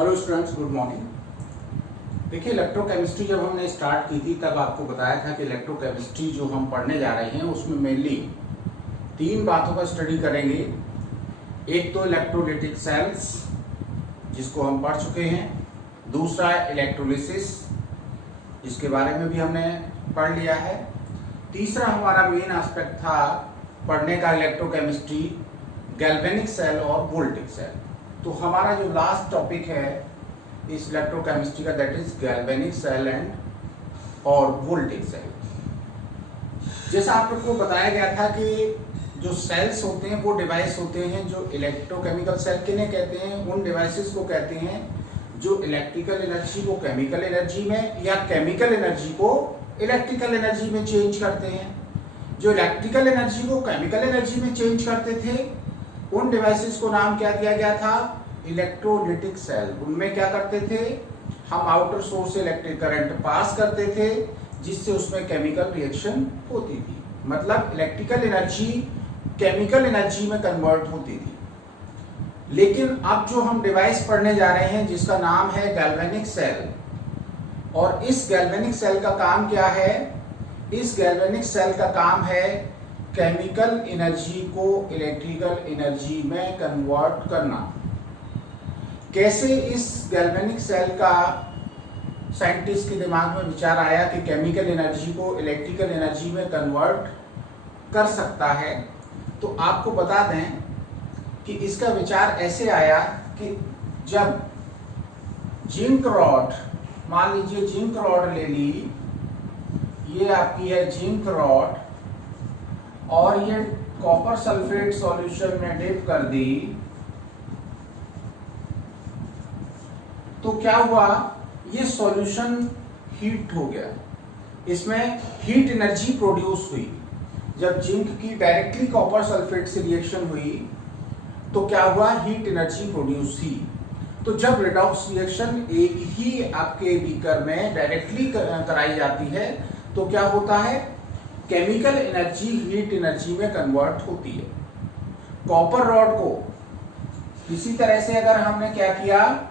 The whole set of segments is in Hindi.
Hello students, good morning. देखिए, इलेक्ट्रोकेमिस्ट्री जब हमने स्टार्ट की थी तब आपको बताया था कि इलेक्ट्रोकेमिस्ट्री जो हम पढ़ने जा रहे हैं उसमें मेनली तीन बातों का स्टडी करेंगे। एक तो इलेक्ट्रोलाइटिक सेल्स जिसको हम पढ़ चुके हैं, दूसरा इलेक्ट्रोलिसिस जिसके बारे में भी हमने पढ़ लिया है, तीसरा हमारा मेन एस्पेक्ट था पढ़ने का इलेक्ट्रोकेमिस्ट्री गैल्वेनिक सेल और वोल्टिक सेल। तो हमारा जो लास्ट टॉपिक है इस इलेक्ट्रोकेमिस्ट्री का that is galvanic cell and और वोल्टिक सेल। जैसा आप लोग को बताया गया था कि जो सेल्स होते हैं वो डिवाइस होते हैं जो इलेक्ट्रोकेमिकल सेल किन्हें कहते हैं, उन डिवाइसेस को कहते हैं जो इलेक्ट्रिकल एनर्जी को केमिकल एनर्जी में या केमिकल एनर्जी को इलेक्ट्रिकल एनर्जी में चेंज करते हैं। जो इलेक्ट्रिकल एनर्जी को केमिकल एनर्जी में चेंज करते थे उन डिवाइसेस को नाम क्या दिया गया था, इलेक्ट्रोलाइटिक सेल। उनमें क्या करते थे, हम आउटर सोर्स से इलेक्ट्रिक करंट पास करते थे जिससे उसमें केमिकल रिएक्शन होती थी, मतलब इलेक्ट्रिकल एनर्जी केमिकल एनर्जी में कन्वर्ट होती थी। लेकिन अब जो हम डिवाइस पढ़ने जा रहे हैं जिसका नाम है गैल्वेनिक सेल, और इस गैल्वेनिक सेल का काम क्या है, इस गैल्वेनिक सेल का काम है केमिकल एनर्जी को इलेक्ट्रिकल एनर्जी में कन्वर्ट करना। कैसे इस गैल्वेनिक सेल का साइंटिस्ट के दिमाग में विचार आया कि केमिकल एनर्जी को इलेक्ट्रिकल एनर्जी में कन्वर्ट कर सकता है, तो आपको बता दें कि इसका विचार ऐसे आया कि जब जिंक रॉड, मान लीजिए जिंक रॉड ले ली, ये आपकी है जिंक रॉड, और ये कॉपर सल्फेट सॉल्यूशन में डिप कर दी, तो क्या हुआ, ये सॉल्यूशन हीट हो गया, इसमें हीट एनर्जी प्रोड्यूस हुई। जब जिंक की डायरेक्टली कॉपर सल्फेट से रिएक्शन हुई तो क्या हुआ, हीट एनर्जी प्रोड्यूस हुई। तो जब रिडॉक्स रिएक्शन एक ही आपके बीकर में डायरेक्टली कराई जाती है तो क्या होता है, केमिकल एनर्जी हीट एनर्जी में कन्वर्ट होती है। कॉपर रॉड को इसी तरह से अगर हमने क्या किया,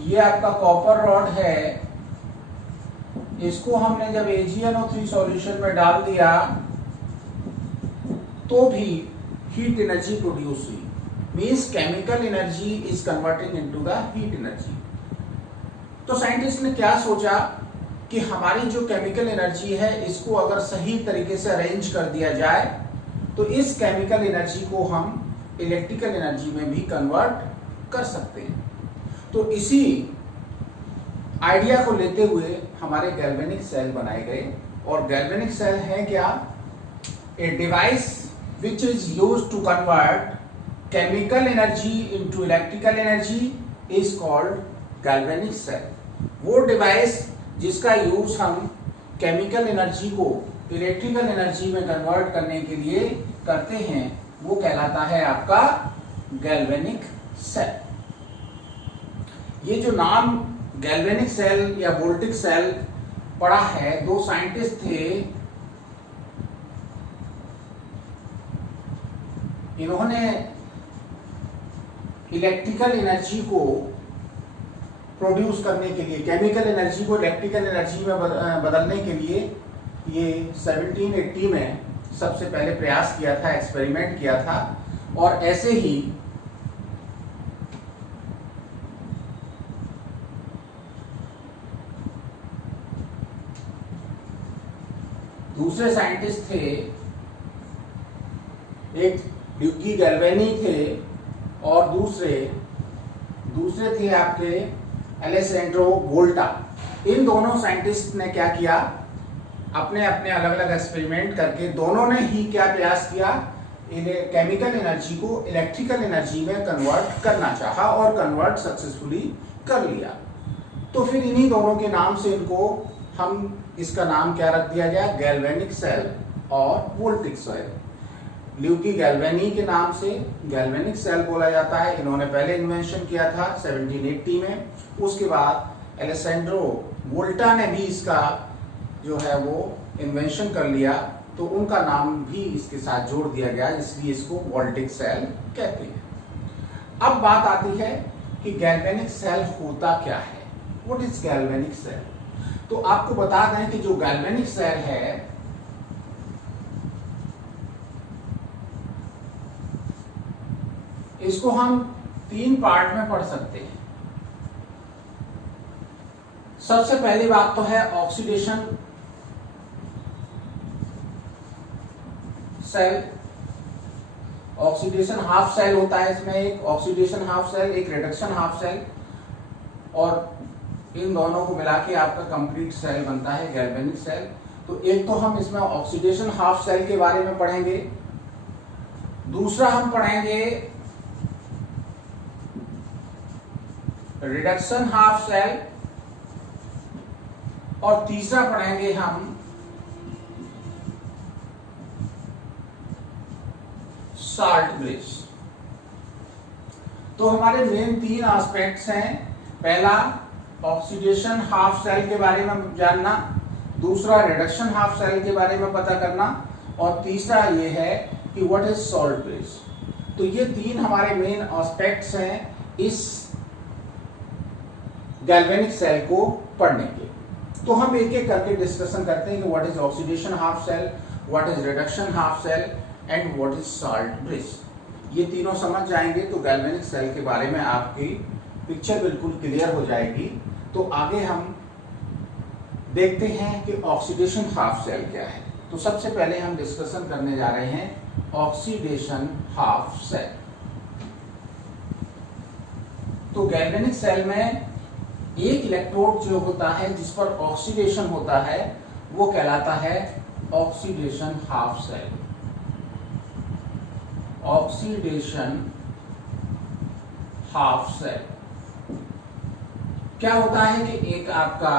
ये आपका कॉपर रॉड है, इसको हमने जब AgNO3 सॉल्यूशन में डाल दिया तो भी हीट एनर्जी प्रोड्यूस हुई, means chemical energy is converting into the heat energy. तो साइंटिस्ट ने क्या सोचा कि हमारी जो केमिकल एनर्जी है इसको अगर सही तरीके से अरेंज कर दिया जाए तो इस केमिकल एनर्जी को हम इलेक्ट्रिकल एनर्जी में भी कन्वर्ट कर सकते हैं। तो इसी आइडिया को लेते हुए हमारे गैल्वेनिक सेल बनाए गए। और गैल्वेनिक सेल है क्या, a device which is used to convert chemical energy into electrical energy is called galvanic cell. वो डिवाइस जिसका यूज हम केमिकल एनर्जी को इलेक्ट्रिकल एनर्जी में कन्वर्ट करने के लिए करते हैं वो कहलाता है आपका गैल्वेनिक सेल। ये जो नाम गैल्वेनिक सेल या वोल्टिक सेल पड़ा है, दो साइंटिस्ट थे, इन्होंने इलेक्ट्रिकल एनर्जी को प्रोड्यूस करने के लिए, केमिकल एनर्जी को इलेक्ट्रिकल एनर्जी में बदलने के लिए ये 1780 में सबसे पहले प्रयास किया था, एक्सपेरिमेंट किया था। और ऐसे ही दूसरे साइंटिस्ट थे, एक ल्यूकी गैल्वेनी थे और दूसरे थे आपके एलेसेंड्रो वोल्टा। इन दोनों साइंटिस्ट ने क्या किया, अपने अपने अलग अलग एक्सपेरिमेंट करके दोनों ने ही क्या प्रयास किया, केमिकल एनर्जी को इलेक्ट्रिकल एनर्जी में कन्वर्ट करना चाहा और कन्वर्ट सक्सेसफुली कर लिया। तो फिर इन्हीं दोनों के नाम से इनको हम इसका नाम क्या रख दिया गया, गैल्वेनिक सेल और वोल्टिक सेल। ल्यूकी गैल्वेनी के नाम से गैल्वेनिक सेल बोला जाता है, इन्होंने पहले इन्वेंशन किया था 1780 में। उसके बाद एलेसेंड्रो वोल्टा ने भी इसका जो है वो इन्वेंशन कर लिया, तो उनका नाम भी इसके साथ जोड़ दिया गया, इसलिए इसको वोल्टिक सेल कहते हैं। अब बात आती है कि गैल्वेनिक सेल होता क्या है, व्हाट इज गैल्वेनिक सेल। तो आपको बता दें कि जो गैल्वेनिक सेल है इसको हम 3 पार्ट में पढ़ सकते हैं। सबसे पहली बात तो है oxidation cell. Oxidation half cell होता है इसमें, एक ऑक्सीडेशन हाफ सेल, एक रिडक्शन हाफ सेल, और इन दोनों को मिला के आपका कंप्लीट सेल बनता है गैल्वेनिक सेल। तो एक तो हम इसमें ऑक्सीडेशन हाफ सेल के बारे में पढ़ेंगे, दूसरा हम पढ़ेंगे रिडक्शन हाफ सेल, और तीसरा पढ़ेंगे हम साल्ट ब्रिज। तो हमारे मेन 3 एस्पेक्ट्स हैं। पहला ऑक्सीडेशन हाफ सेल के बारे में जानना, दूसरा रिडक्शन हाफ सेल के बारे में पता करना, और तीसरा ये है कि व्हाट इज सॉल्ट ब्रिज। तो ये 3 हमारे मेन एस्पेक्ट्स हैं इस गैल्वेनिक सेल को पढ़ने के। तो हम एक एक करके डिस्कशन करते हैं कि what is oxidation half cell, what is reduction half cell and what is salt bridge. ये तीनों समझ जाएंगे तो गैल्वेनिक सेल के बारे में आपकी पिक्चर बिल्कुल क्लियर हो जाएगी। तो आगे हम देखते हैं कि ऑक्सीडेशन हाफ सेल क्या है। तो सबसे पहले हम डिस्कशन करने जा रहे हैं ऑक्सीडेशन हाफ सेल। तो गैल्वेनिक सेल में एक इलेक्ट्रोड जो होता है जिस पर ऑक्सीडेशन होता है वो कहलाता है oxidation half cell. Oxidation half cell क्या होता है कि एक आपका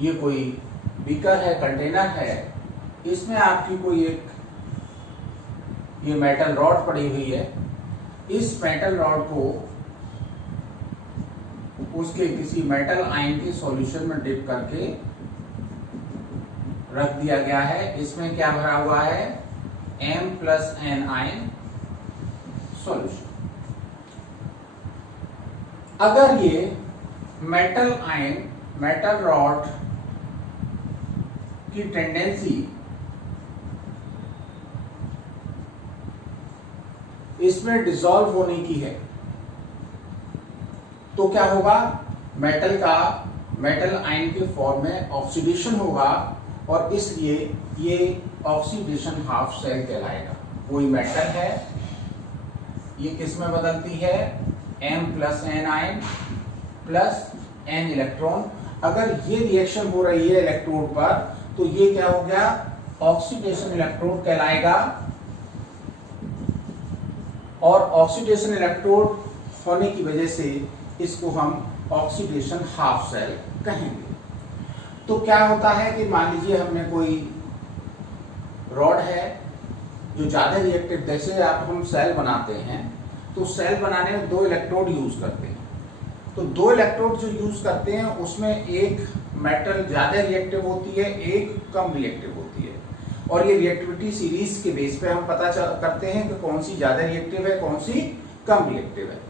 ये कोई बीकर है, कंटेनर है, इसमें आपकी कोई एक ये मेटल रॉड पड़ी हुई है। इस मेटल रॉड को उसके किसी मेटल आयन के सॉल्यूशन में डिप करके रख दिया गया है। इसमें क्या भरा हुआ है, M+N आयन सॉल्यूशन। अगर ये मेटल आयन, मेटल रॉड की टेंडेंसी इसमें डिसॉल्व होने की है तो क्या होगा, मेटल आयन के फॉर्म में ऑक्सीडेशन होगा और इसलिए ये ऑक्सीडेशन हाफ सेल कहलाएगा। कोई मेटल है, ये किस में बदलती है, M+N ion plus N electron. अगर ये रिएक्शन हो रही है इलेक्ट्रोड पर तो ये क्या हो गया, ऑक्सीडेशन इलेक्ट्रोड कहलाएगा। और ऑक्सीडेशन इलेक्ट्रोड होने की वजह से इसको हम ऑक्सीडेशन हाफ सेल कहेंगे। तो क्या होता है कि मान लीजिए हमने कोई रॉड है जो ज्यादा रिएक्टिव, जैसे आप हम सेल बनाते हैं तो सेल बनाने में 2 इलेक्ट्रोड यूज करते हैं। तो 2 इलेक्ट्रोड जो यूज करते हैं उसमें एक मेटल ज्यादा रिएक्टिव होती है, एक कम रिएक्टिव होती है। और ये रिएक्टिविटी सीरीज के बेस पे हम पता करते हैं कि कौन सी ज्यादा रिएक्टिव है, कौन सी कम रिएक्टिव है।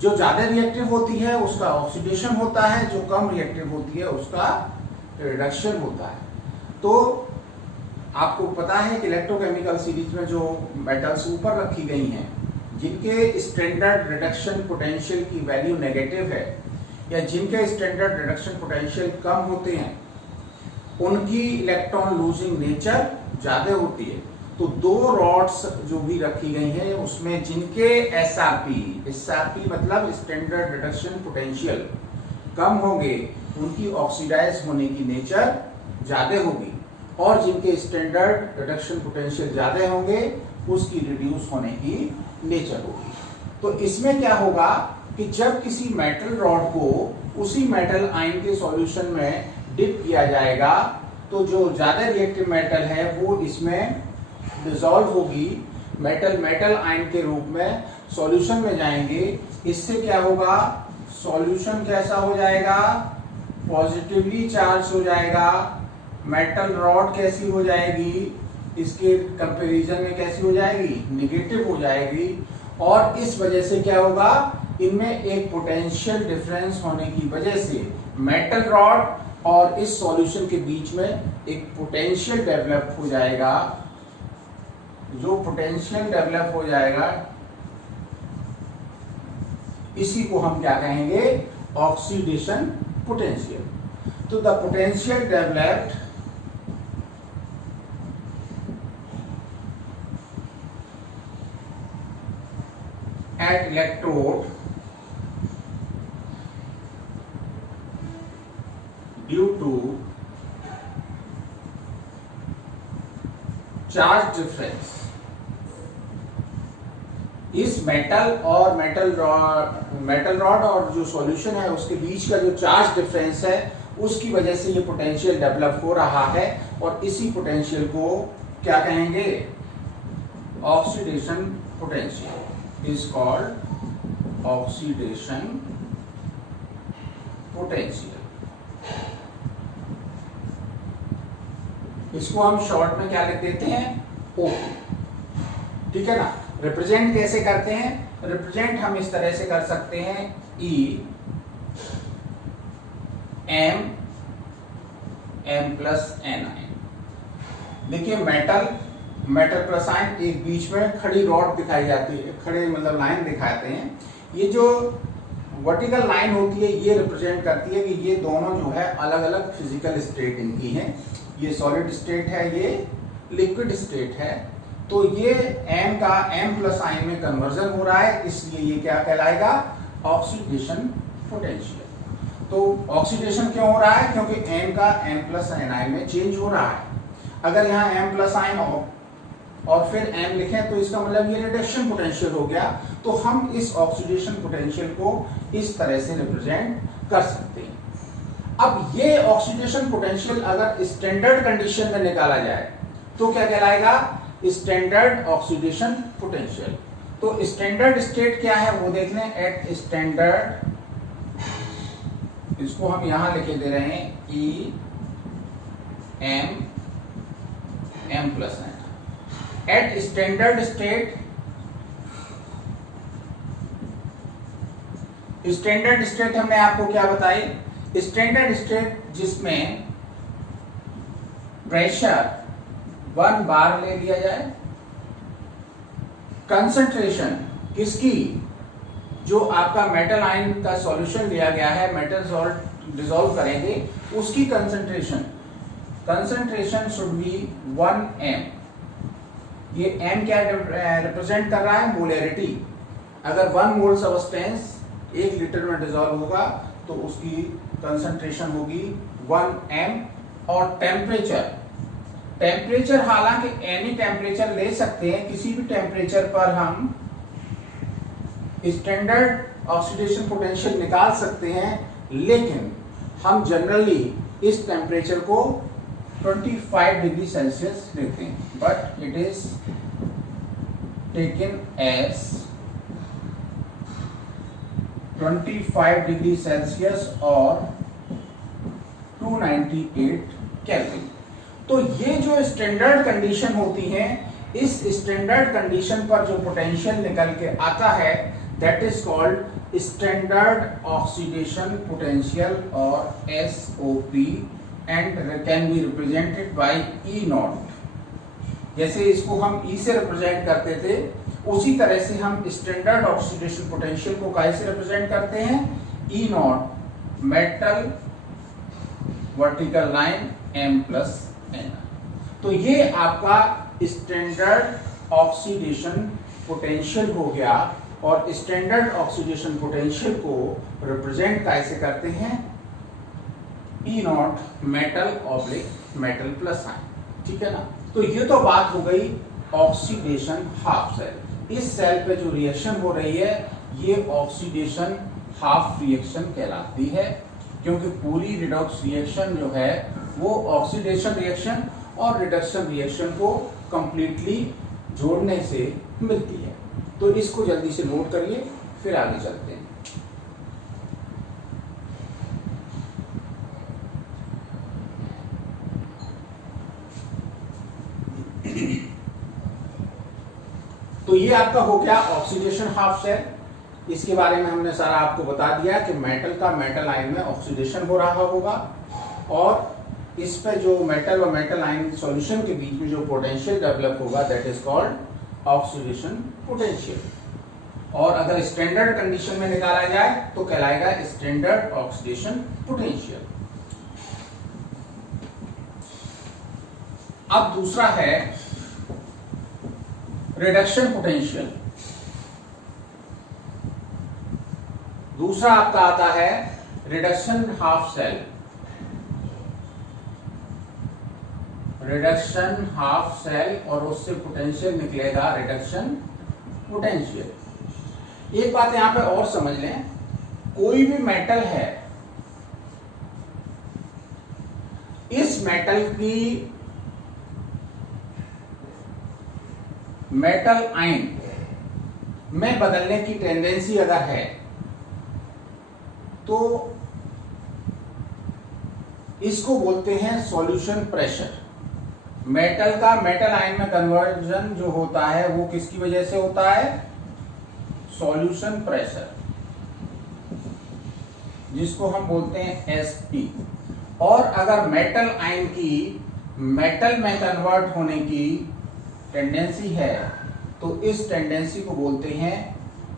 जो ज्यादा रिएक्टिव होती है उसका ऑक्सीडेशन होता है, जो कम रिएक्टिव होती है उसका रिडक्शन होता है। तो आपको पता है कि इलेक्ट्रोकेमिकल सीरीज में जो मेटल्स ऊपर रखी गई हैं जिनके स्टैंडर्ड रिडक्शन पोटेंशियल की वैल्यू नेगेटिव है या जिनके स्टैंडर्ड रिडक्शन पोटेंशियल कम होते हैं उनकी इलेक्ट्रॉन लूजिंग नेचर ज्यादा होती है। तो 2 रॉड्स जो भी रखी गई हैं उसमें जिनके एसआरपी मतलब स्टैंडर्ड रिडक्शन पोटेंशियल कम होंगे उनकी ऑक्सीडाइज होने की नेचर ज्यादा होगी, और जिनके स्टैंडर्ड रिडक्शन पोटेंशियल ज्यादा होंगे उसकी रिड्यूस होने की नेचर होगी। तो इसमें क्या होगा कि जब किसी मेटल रॉड को उसी मेटल आयन के सॉल्यूशन में डिप किया जाएगा तो जो ज्यादा रिएक्टिव मेटल है वो इसमें डिसॉल्व होगी, मेटल आयन के रूप में सॉल्यूशन में जाएंगे। इससे क्या होगा, सॉल्यूशन कैसा हो जाएगा, पॉजिटिवली चार्ज हो जाएगा। मेटल रॉड कैसी हो जाएगी, इसके कंपैरिजन में कैसी हो जाएगी, निगेटिव हो जाएगी। और इस वजह से क्या होगा, इनमें एक पोटेंशियल डिफरेंस होने की वजह से मेटल रॉड और इस सॉल्यूशन के बीच में एक पोटेंशियल डेवलप हो जाएगा। जो पोटेंशियल डेवलप हो जाएगा इसी को हम क्या कहेंगे, ऑक्सीडेशन पोटेंशियल। तो the potential developed at electrode due to charge difference. इस मेटल रॉड और जो सॉल्यूशन है उसके बीच का जो चार्ज डिफरेंस है उसकी वजह से ये पोटेंशियल डेवलप हो रहा है, और इसी पोटेंशियल को क्या कहेंगे, oxidation potential is called oxidation potential. इसको हम शॉर्ट में क्या लिख देते हैं, ओ। ठीक है ना। रिप्रेजेंट कैसे करते हैं, रिप्रेजेंट हम इस तरह से कर सकते हैं, ई एम प्लस एन आई। देखिए मेटल प्लस आयन एक बीच में खड़ी रॉड दिखाई जाती है, खड़े मतलब लाइन दिखाते हैं। ये जो वर्टिकल लाइन होती है ये रिप्रेजेंट करती है कि ये दोनों जो है अलग अलग फिजिकल स्टेट इनकी हैं। ये सॉलिड स्टेट है, ये लिक्विड स्टेट है। तो ये एम का एम प्लस आयन में कन्वर्जन हो रहा है, इसलिए ये क्या कहलाएगा, ऑक्सीडेशन पोटेंशियल। तो ऑक्सीडेशन क्यों हो रहा है, क्योंकि एम का एम प्लस आयन में चेंज हो रहा है। अगर यहाँ एम प्लस आयन और फिर एम लिखें तो इसका मतलब ये रिडक्शन पोटेंशियल हो गया। तो हम इस ऑक्सीडेशन पोटेंशियल को इस तरह से रिप्रेजेंट कर सकते हैं। अब ये ऑक्सीडेशन पोटेंशियल अगर स्टैंडर्ड कंडीशन में निकाला जाए तो क्या कहलाएगा, स्टैंडर्ड ऑक्सीडेशन पोटेंशियल। तो स्टैंडर्ड स्टेट क्या है वो देख लें। एट स्टैंडर्ड, इसको हम यहां लिखे दे रहे हैं, E M plus n. At standard state, standard state हमने आपको क्या बताई, स्टैंडर्ड स्टेट जिसमें प्रेशर 1 बार ले लिया जाए, कंसंट्रेशन किसकी, जो आपका मेटल आयन का सॉल्यूशन लिया गया है, मेटल सॉल्ट डिसॉल्व करेंगे उसकी कंसंट्रेशन शुड बी 1 m। ये m क्या रिप्रेजेंट कर रहा है, मोलैरिटी। अगर 1 मोल सब्सटेंस 1 लीटर में डिसॉल्व होगा तो उसकी कंसंट्रेशन होगी 1 m। और टेम्परेचर हालांकि एनी टेम्परेचर ले सकते हैं, किसी भी टेम्परेचर पर हम स्टैंडर्ड ऑक्सीडेशन पोटेंशियल निकाल सकते हैं, लेकिन हम जनरली इस टेम्परेचर को 25 डिग्री सेल्सियस लेते हैं, but it is taken as 25 degree Celsius और 298 केल्विन। तो ये जो स्टैंडर्ड कंडीशन होती हैं, इस स्टैंडर्ड कंडीशन पर जो पोटेंशियल निकल के आता है that is called standard oxidation potential और SOP and can be represented by E not. जैसे इसको हम E से रिप्रेजेंट करते थे उसी तरह से हम स्टैंडर्ड ऑक्सीडेशन पोटेंशियल को कैसे रिप्रेजेंट करते हैं, E not metal vertical line M plus N। तो ये आपका स्टैंडर्ड ऑक्सीडेशन पोटेंशियल हो गया। और स्टैंडर्ड ऑक्सीडेशन पोटेंशियल को रिप्रेजेंट कैसे करते हैं, E not metal oblique metal plus ion. ठीक है ना। तो ये तो बात हो गई ऑक्सीडेशन हाफ सेल। इस सेल पे जो रिएक्शन हो रही है ये ऑक्सीडेशन हाफ रिएक्शन कहलाती है, क्योंकि पूरी रिडॉक्स रिएक्शन जो है वो ऑक्सीडेशन रिएक्शन और रिडक्शन रिएक्शन को कंप्लीटली जोड़ने से मिलती है। तो इसको जल्दी से नोट करिए, फिर आगे चलते हैं। तो ये ये आपका हो गया ऑक्सीडेशन हाफ शेल। इसके बारे में हमने सारा आपको बता दिया कि मेटल का मेटल आयन में ऑक्सीडेशन हो रहा होगा और इस पे जो मेटल और मेटल आयन सॉल्यूशन के बीच में जो पोटेंशियल डेवलप होगा that is called oxidation potential. और अगर स्टैंडर्ड कंडीशन में निकाला जाए तो कहलाएगा स्टैंडर्ड ऑक्सीडेशन पोटेंशियल। अब दूसरा है रिडक्शन पोटेंशियल। दूसरा आपका आता है reduction half cell. Reduction half cell और उससे पोटेंशियल निकलेगा रिडक्शन पोटेंशियल। एक बात यहां पे और समझ लें, कोई भी मेटल है, इस मेटल की मेटल आयन में बदलने की टेंडेंसी अगर है तो इसको बोलते हैं सॉल्यूशन प्रेशर। मेटल का मेटल आयन में कन्वर्जन जो होता है वो किसकी वजह से होता है? सॉल्यूशन प्रेशर, जिसको हम बोलते हैं एसपी। और अगर मेटल आयन की मेटल में कन्वर्ट होने की टेंडेंसी है तो इस टेंडेंसी को बोलते हैं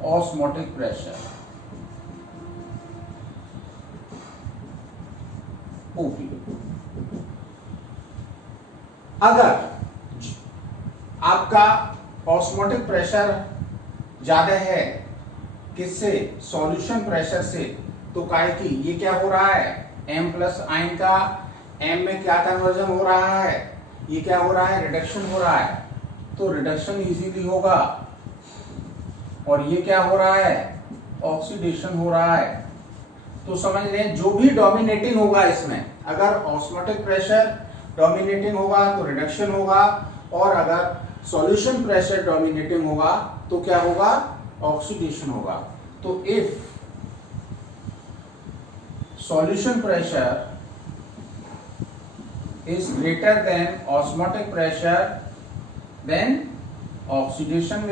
ऑस्मोटिक प्रेशर, ओपी। अगर आपका ऑस्मोटिक प्रेशर ज्यादा है किससे? सॉल्यूशन प्रेशर से, तो काहे की ये क्या हो रहा है? M प्लस आयन का M में क्या कन्वर्जन हो रहा है? ये क्या हो रहा है? रिडक्शन हो रहा है, तो रिडक्शन इजीली होगा। और ये क्या हो रहा है? ऑक्सीडेशन हो रहा है। तो समझ लें जो भी डोमिनेटिंग होगा इसमें, अगर ऑस्मोटिक प्रेशर डोमिनेटिंग होगा तो रिडक्शन होगा, और अगर सॉल्यूशन प्रेशर डोमिनेटिंग होगा तो क्या होगा? ऑक्सीडेशन होगा। तो if solution pressure is greater than osmotic pressure, then oxidation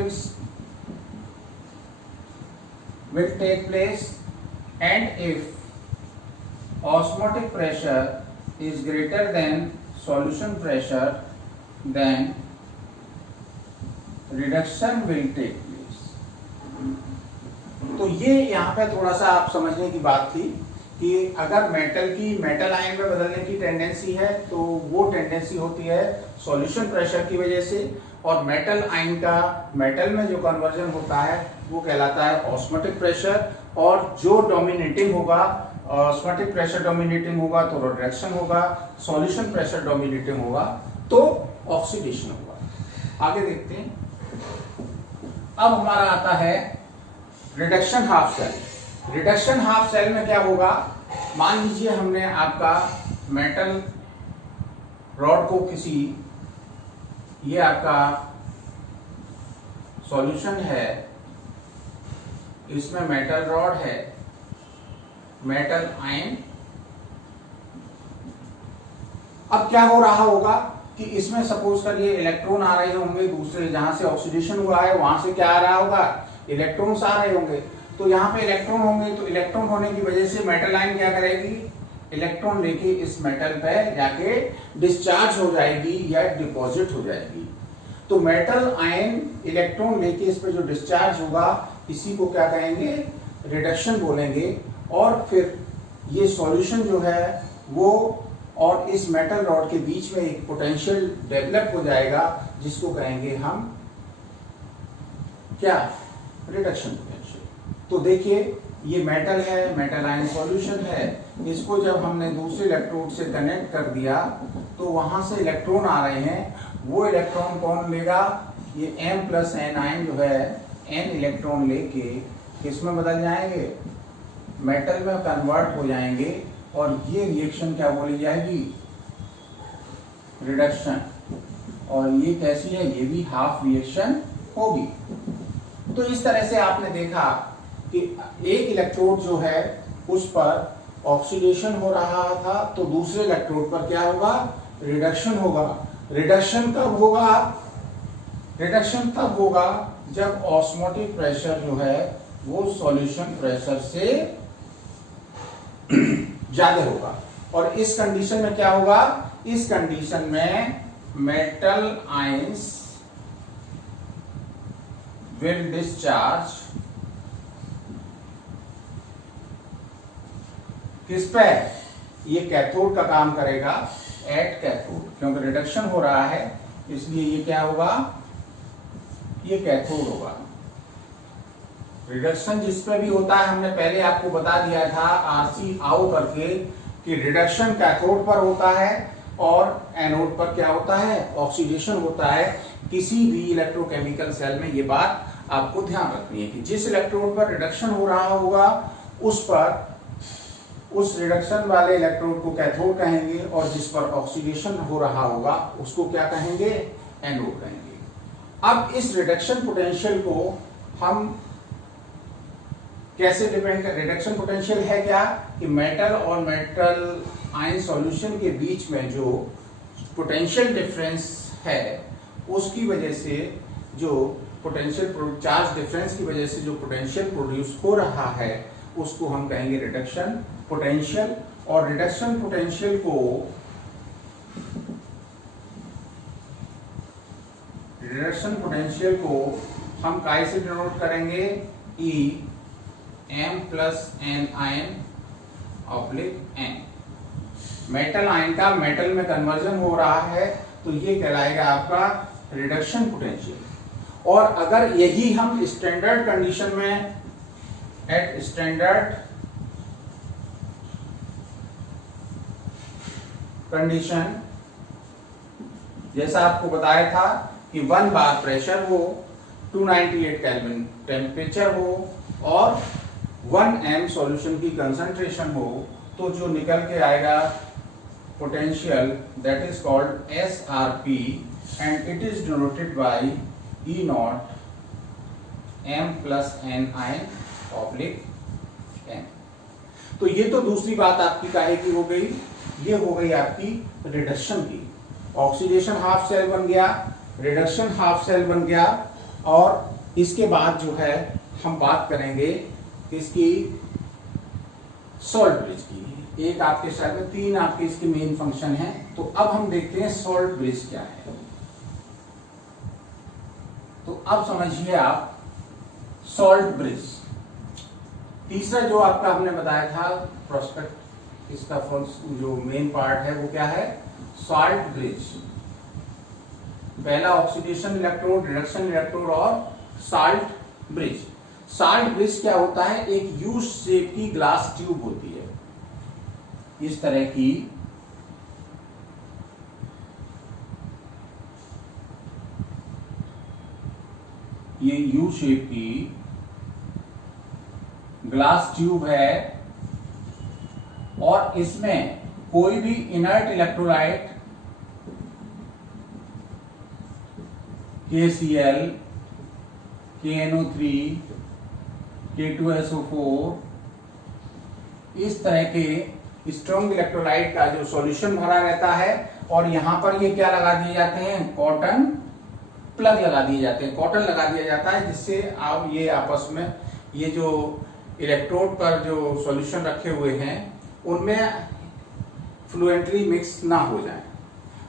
will take place, and if osmotic pressure is greater than solution pressure, then reduction will take place. तो ये यहाँ पे थोड़ा सा आप समझने की बात थी कि अगर मेटल की मेटल आयन में बदलने की टेंडेंसी है तो वो टेंडेंसी होती है सॉल्यूशन प्रेशर की वजह से, और मेटल आयन का मेटल में जो कन्वर्जन होता है वो कहलाता है ऑस्मोटिक प्रेशर। और जो डोमिनेटिंग होगा, ऑस्मोटिक प्रेशर डोमिनेटिंग होगा तो रिडक्शन होगा, सॉल्यूशन प्रेशर डोमिनेटिंग होगा तो ऑक्सीडेशन होगा। आगे देखते हैं। अब हमारा आता है reduction half cell. Reduction half cell में क्या होगा? मान लीजिए हमने आपका मेटल रॉड को किसी, ये आपका सॉल्यूशन है, इसमें मेटल रॉड है, मेटल आयन। अब क्या हो रहा होगा कि इसमें सपोज करिए इलेक्ट्रॉन आ रहे होंगे, दूसरे जहां से ऑक्सीडेशन हुआ है वहां से क्या आ रहा होगा? इलेक्ट्रॉन्स आ रहे होंगे। तो यहाँ पे इलेक्ट्रॉन होंगे, तो इलेक्ट्रॉन होने की वजह से मेटल आयन क्या करेगी? इलेक्ट्रॉन लेके इस मेटल पे जाके डिस्चार्ज हो जाएगी या डिपॉजिट हो जाएगी। तो मेटल आयन इलेक्ट्रॉन लेके इस पे जो डिस्चार्ज होगा इसी को क्या कहेंगे? रिडक्शन बोलेंगे। और फिर ये सॉल्यूशन जो है वो और इस मेटल रॉड के बीच में एक पोटेंशियल डेवलप हो जाएगा जिसको कहेंगे हम क्या? Reduction potential. तो देखिए ये मेटल है, मेटल आयन सॉल्यूशन है, इसको जब हमने दूसरे इलेक्ट्रोड से कनेक्ट कर दिया तो वहां से इलेक्ट्रॉन आ रहे हैं। वो इलेक्ट्रॉन कौन लेगा? ये M प्लस एन आयन जो है N इलेक्ट्रॉन लेके किसमें बदल जाएंगे? मेटल में कन्वर्ट हो जाएंगे, और ये रिएक्शन क्या बोली जाएगी? रिडक्शन। और ये कैसी है? ये भी हाफ रिएक्शन होगी। तो इस तरह से आपने देखा कि एक इलेक्ट्रोड जो है उस पर ऑक्सीडेशन हो रहा था, तो दूसरे इलेक्ट्रोड पर क्या होगा? रिडक्शन होगा। रिडक्शन कब होगा? रिडक्शन तब होगा जब ऑस्मोटिक प्रेशर जो है वो सॉल्यूशन प्रेशर से ज्यादा होगा। और इस कंडीशन में क्या होगा, इस कंडीशन में मेटल आयंस विल डिस्चार्ज किस पे, ये कैथोड का काम करेगा, एट कैथोड, क्योंकि रिडक्शन हो रहा है इसलिए ये क्या होगा, ये कैथोड होगा। रिडक्शन जिस पे भी होता है, हमने पहले आपको बता दिया था आरसी आओ करके कि रिडक्शन कैथोड पर होता है और एनोड पर क्या होता है, ऑक्सीडेशन होता है। किसी भी इलेक्ट्रोकेमिकल सेल में ये बात आपको ध्यान रखनी है कि जिस इलेक्ट्रोड पर रिडक्शन हो रहा होगा उस पर, उस रिडक्शन वाले इलेक्ट्रोड को कैथोड कहेंगे और जिस पर ऑक्सीडेशन हो रहा होगा उसको क्या कहेंगे, एनोड कहेंगे। अब इस रिडक्शन पोटेंशियल को हम कैसे डिपेंड कर, रिडक्शन पोटेंशियल है क्या कि मेटल और मेटल आयन सॉल्यूशन के बीच में जो पोटेंशियल डिफरेंस है उसकी वजह से, जो पोटेंशियल चार्ज डिफरेंस की वजह से जो पोटेंशियल प्रोड्यूस हो रहा है उसको हम कहेंगे रिडक्शन पोटेंशियल। और रिडक्शन पोटेंशियल को, रिडक्शन पोटेंशियल को हम काय से डिनोट करेंगे, E m plus n ion oblique n. Metal ion का मेटल में कन्वर्जन हो रहा है तो ये कहलाएगा आपका रिडक्शन पोटेंशियल। और अगर यही हम स्टैंडर्ड कंडीशन में, एट स्टैंडर्ड कंडीशन, जैसा आपको बताया था कि 1 बार प्रेशर हो, 298 केल्विन टेम्परेचर हो और 1 m सॉल्यूशन की कंसंट्रेशन हो, तो जो निकल के आएगा potential that is called SRP and it is denoted by E not m plus n ion oblique n। तो ये तो दूसरी बात आपकी काहे की हो गई, ये हो गई आपकी रिडक्शन की। ऑक्सीडेशन हाफ सेल बन गया, रिडक्शन हाफ सेल बन गया। और इसके बाद जो है हम बात करेंगे इसकी सॉल्ट ब्रिज की। एक आपके शायद में 3 आपके इसके मेन फंक्शन है। तो अब हम देखते हैं सॉल्ट ब्रिज क्या है। तो अब समझिए आप सॉल्ट ब्रिज। तीसरा जो आपका हमने बताया था प्रोस्पेक्ट, इसका जो मेन पार्ट है वो क्या है, सॉल्ट ब्रिज। पहला ऑक्सीडेशन इलेक्ट्रोड, रिडक्शन इलेक्ट्रोड और सॉल्ट ब्रिज। सॉल्ट ब्रिज क्या होता है, एक यू शेप की ग्लास ट्यूब होती है, इस तरह की। ये यू शेप की ग्लास ट्यूब है और इसमें कोई भी inert electrolyte KCl, KNO3, K2SO4 इस तरह के स्ट्रॉन्ग इलेक्ट्रोलाइट का जो सॉल्यूशन भरा रहता है। और यहां पर ये क्या लगा दिए जाते हैं, कॉटन प्लग लगा दिए जाते हैं, कॉटन लगा दिया जाता है, जिससे आप ये आपस में ये जो इलेक्ट्रोड पर जो सॉल्यूशन रखे हुए हैं उनमें फ्लुएंटली मिक्स ना हो जाए।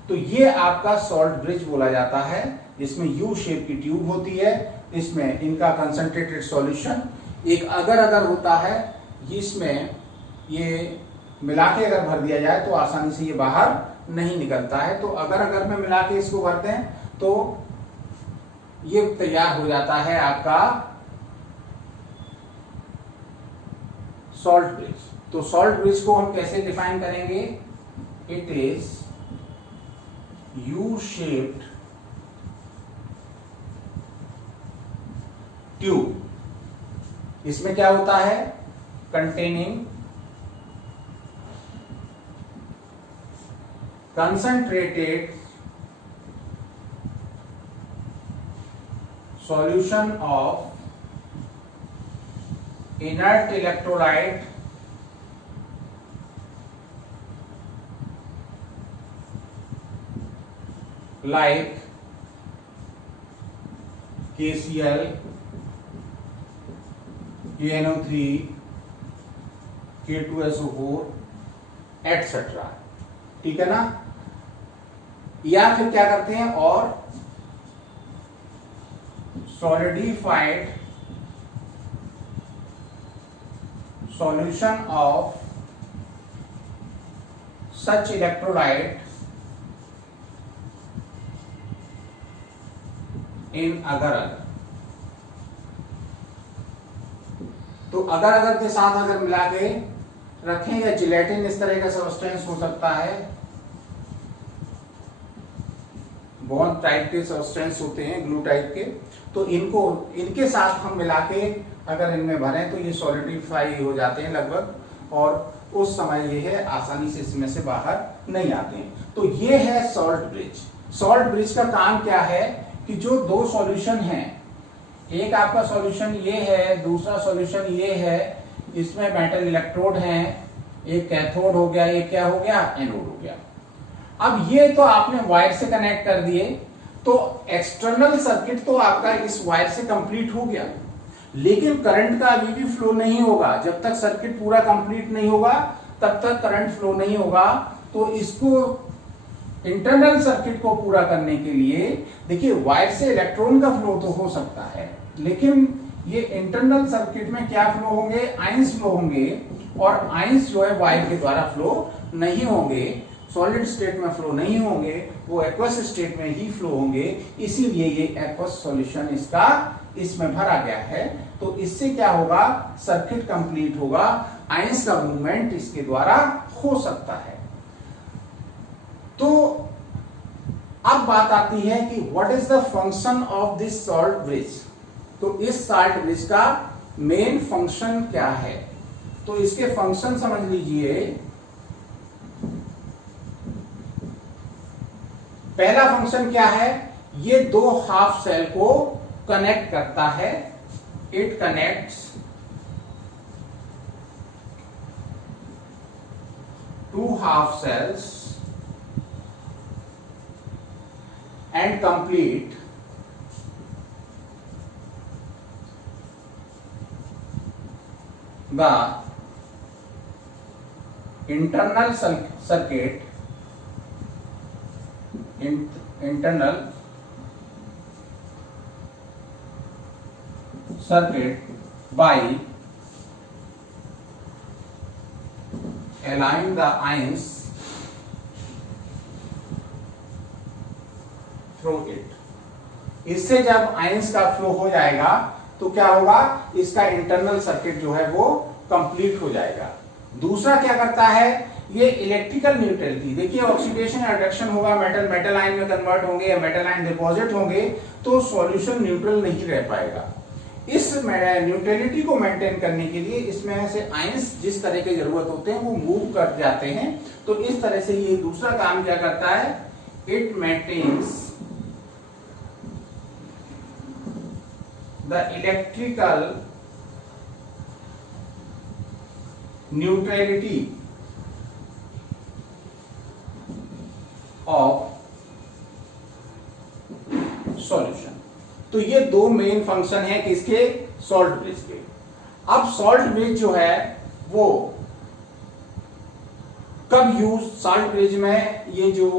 तो ये आपका सॉल्ट ब्रिज बोला जाता है, जिसमें यू शेप की ट्यूब होती है, इसमें इनका कंसंट्रेटेड सॉल्यूशन एक अगर होता है, इसमें ये मिला के अगर भर दिया जाए तो आसानी से ये बाहर नहीं निकलता है। तो अगर में मिला के इसको भरते हैं तो ये तैयार हो जाता है आपका सॉल्ट ब्रिज। तो सॉल्ट ब्रिज को हम कैसे डिफाइन करेंगे, it is U shaped tube. इसमें क्या होता है, containing concentrated solution of inert electrolyte like KCl, KNO3, K2SO4 etcetera, ठीक है ना। या फिर क्या करते हैं, और solidified solution of such electrolyte in agar agar. तो अगर अगर के साथ अगर मिला के रखें, या जिलेटिन इस तरह का सब्सटेंस हो सकता है, बहुत टाइप के सब्सटेंस होते हैं ग्लू टाइप के, तो इनके साथ हम मिला के अगर इनमें भरें तो ये सॉलिडिफाई हो जाते हैं लगभग, और उस समय ये है आसानी से इसमें से बाहर नहीं आते हैं। तो ये है सॉल्ट ब्रिज। सॉल्ट ब्रिज का काम क्या है कि जो दो सॉल्यूशन हैं, एक आपका सॉल्यूशन ये है, दूसरा सॉल्यूशन ये है, इसमें मेटल इलेक्ट्रोड हैं, एक कैथोड हो गया, एक क्या हो गया, एनोड हो गया। अब ये तो आपने वायर से कनेक्ट कर दिए, तो एक्सटर्नल सर्किट तो आपका इस वायर से कंप्लीट हो गया, लेकिन करंट का अभी भी फ्लो नहीं होगा। जब तक सर्किट पूरा कंप्लीट नहीं होगा तब तक करंट फ्लो नहीं होगा। तो इसको इंटरनल सर्किट को पूरा करने के लिए, देखिए वायर से इलेक्ट्रॉन का फ्लो तो हो सकता है, लेकिन ये इंटरनल सर्किट में क्या फ्लो होंगे, आयंस फ्लो होंगे, और आयंस जो है वायर के द्वारा फ्लो नहीं होंगे, सॉलिड स्टेट में फ्लो नहीं होंगे, वो एक्वस स्टेट में ही फ्लो होंगे। इसीलिए ये एक्वस सॉल्यूशन इसका इसमें भरा गया है। तो इससे क्या होगा, सर्किट कंप्लीट होगा, आयंस का मूवमेंट इसके द्वारा हो सकता है। तो अब बात आती है कि what is the function of this salt bridge. तो इस सॉल्ट ब्रिज का मेन फंक्शन क्या है, तो इसके फंक्शन समझ लीजिए। पहला फंक्शन क्या है, ये दो हाफ सेल को कनेक्ट करता है। It connects two half cells and complete the internal circuit internal circuit by allowing the ions through it। इससे जब आयंस का फ्लो हो जाएगा तो क्या होगा, इसका इंटरनल सर्किट जो है वो कंप्लीट हो जाएगा। दूसरा क्या करता है, ये इलेक्ट्रिकल न्यूट्रलिटी, देखिए ऑक्सीडेशन रिडक्शन होगा, मेटल मेटल आयन में कन्वर्ट होंगे या मेटल आयन डिपॉजिट होंगे, तो सॉल्यूशन न्यूट्रल नहीं रह पाएगा। इस न्यूट्रलिटी को मेंटेन करने के लिए इसमें से आयंस जिस तरह की जरूरत होते हैं वो मूव कर जाते हैं। तो इस तरह से ये दूसरा काम क्या करता है, it maintains the electrical neutrality of solution. तो ये दो मेन फंक्शन है किसके, सॉल्ट ब्रिज के। अब सॉल्ट ब्रिज जो है वो कब यूज, सॉल्ट ब्रिज में ये जो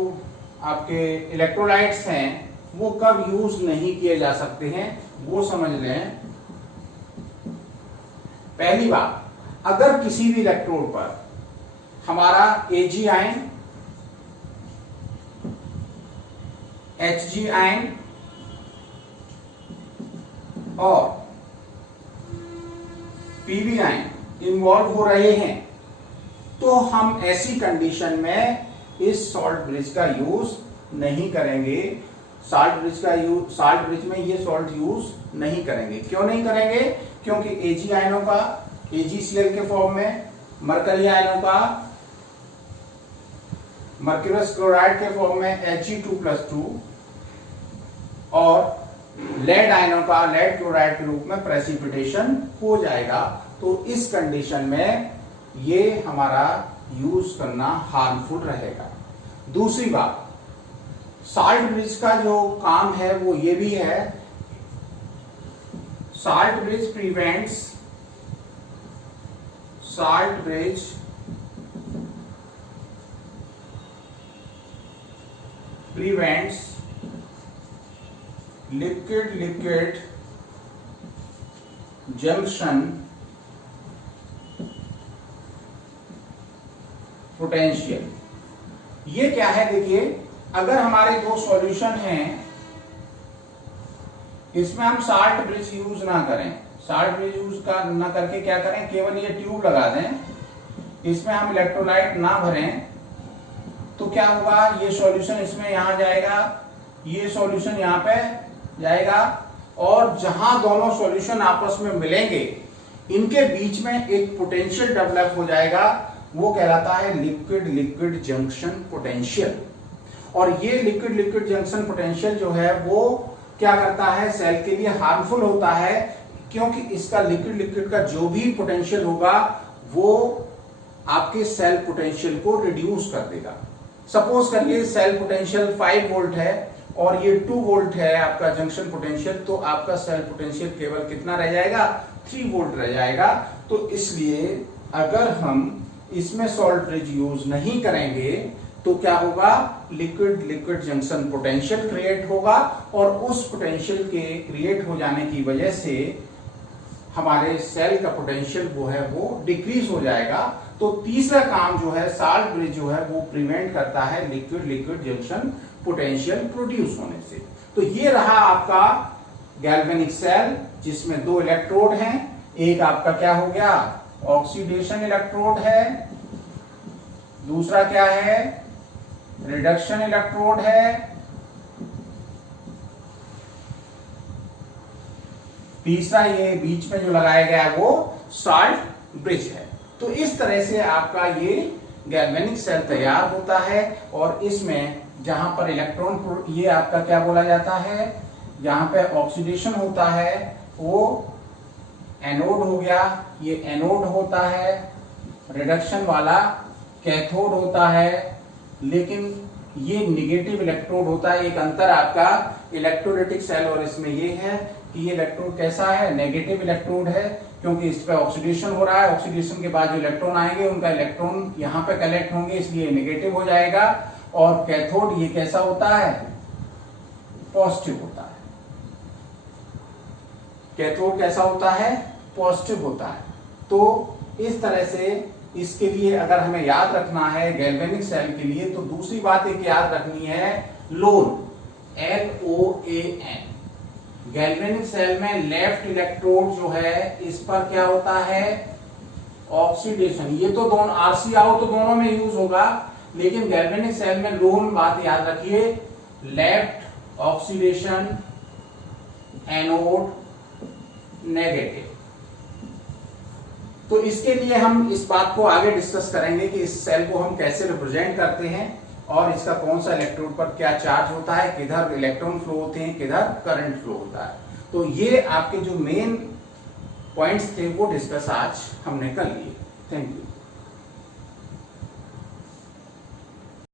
आपके इलेक्ट्रोलाइट्स हैं वो कब यूज नहीं किए जा सकते हैं, वो समझ लें। पहली बात, अगर किसी भी इलेक्ट्रोड पर हमारा Ag आयन, Hg आयन और Pb आयन इन्वॉल्व हो रहे हैं, तो हम ऐसी कंडीशन में इस सॉल्ट ब्रिज का यूज नहीं करेंगे। सॉल्ट ब्रिज में ये सॉल्ट यूज नहीं करेंगे। क्यों नहीं करेंगे, क्योंकि Ag आयनों का AgCl के फॉर्म में, मरकरी आयनों का मर्क्यूरस क्लोराइड के फॉर्म में He2+2 और लेड आयनों का लेड क्लोराइड के रूप में प्रेसिपिटेशन हो जाएगा। तो इस कंडीशन में ये हमारा यूज करना हार्मफुल रहेगा। दूसरी बात, सॉल्ट ब्रिज का जो काम है वो ये भी है salt bridge prevents liquid junction potential. ये क्या है देखिए, अगर हमारे दो सॉल्यूशन हैं, इसमें हम साल्ट ब्रिज यूज ना करें, साल्ट ब्रिज यूज ना करके क्या करें, केवल ये ट्यूब लगा दें, इसमें हम इलेक्ट्रोलाइट ना भरें, तो क्या होगा, ये सॉल्यूशन इसमें यहां जाएगा, ये सॉल्यूशन यहां पे जाएगा, और जहां दोनों सॉल्यूशन आपस में मिलेंगे इनके बीच में एक पोटेंशियल डेवलप हो जाएगा, वो कहलाता है लिक्विड लिक्विड जंक्शन पोटेंशियल। और ये लिक्विड लिक्विड जंक्शन पोटेंशियल जो है वो क्या करता है, सेल के लिए हार्मफुल होता है, क्योंकि इसका लिक्विड लिक्विड का जो भी पोटेंशियल होगा वो आपके सेल पोटेंशियल को रिड्यूस कर देगा। सपोज करिए सेल पोटेंशियल 5 वोल्ट है और ये 2 वोल्ट है आपका जंक्शन पोटेंशियल, तो आपका सेल पोटेंशियल केवल कितना रह जाएगा, 3 वोल्ट रह जाएगा। तो इसलिए अगर हम इसमें सॉल्ट ब्रिज यूज नहीं करेंगे तो क्या होगा, liquid liquid junction potential create होगा, और उस पोटेंशियल के क्रिएट हो जाने की वजह से हमारे सेल का पोटेंशियल वो है वो डिक्रीज हो जाएगा। तो तीसरा काम जो है, साल्ट ब्रिज जो है वो प्रिवेंट करता है liquid liquid junction potential produce होने से। तो ये रहा आपका गैल्वेनिक सेल, जिसमें 2 इलेक्ट्रोड हैं, एक आपका क्या हो गया, ऑक्सीडेशन इलेक्ट्रोड है, दूसरा क्या है, रिडक्शन इलेक्ट्रोड है, तीसरा ये बीच में जो लगाया गया है वो साल्ट ब्रिज है। तो इस तरह से आपका ये गैल्वेनिक सेल तैयार होता है, और इसमें जहां पर इलेक्ट्रॉन, ये आपका क्या बोला जाता है, जहां पे ऑक्सीडेशन होता है वो एनोड हो गया, ये एनोड होता है, रिडक्शन वाला कैथोड होता है, लेकिन ये निगेटिव इलेक्ट्रोड होता है। एक अंतर आपका इलेक्ट्रोलाइटिक सेल और इसमें ये है कि ये इलेक्ट्रोड कैसा है, नेगेटिव इलेक्ट्रोड है, क्योंकि इस पे ऑक्सीडेशन हो रहा है, ऑक्सीडेशन के बाद जो इलेक्ट्रॉन आएंगे उनका इलेक्ट्रॉन यहाँ पे कलेक्ट होंगे, इसलिए नेगेटिव हो जाएगा। और कैथोड ये कैसा होता है, पॉजिटिव होता है। कैथोड कैसा होता है, पॉजिटिव होता है। तो इस तरह से इसके लिए अगर हमें याद रखना है गैल्वेनिक सेल के लिए, तो दूसरी बात एक याद रखनी है, लोन, LOAN। गैल्वेनिक सेल में लेफ्ट इलेक्ट्रोड जो है इस पर क्या होता है, ऑक्सीडेशन। ये तो दोनों RC आओ तो दोनों में यूज होगा, लेकिन गैल्वेनिक सेल में लोन बात याद रखिए, लेफ्ट ऑक्सीडेशन, एनोड नेगेटिव। तो इसके लिए हम इस बात को आगे डिस्कस करेंगे कि इस सेल को हम कैसे रिप्रेजेंट करते हैं, और इसका कौन सा इलेक्ट्रोड पर क्या चार्ज होता है, किधर इलेक्ट्रॉन फ्लो होते हैं, किधर करंट फ्लो होता है। तो ये आपके जो मेन पॉइंट्स थे वो डिस्कस आज हमने कर लिए। Thank you.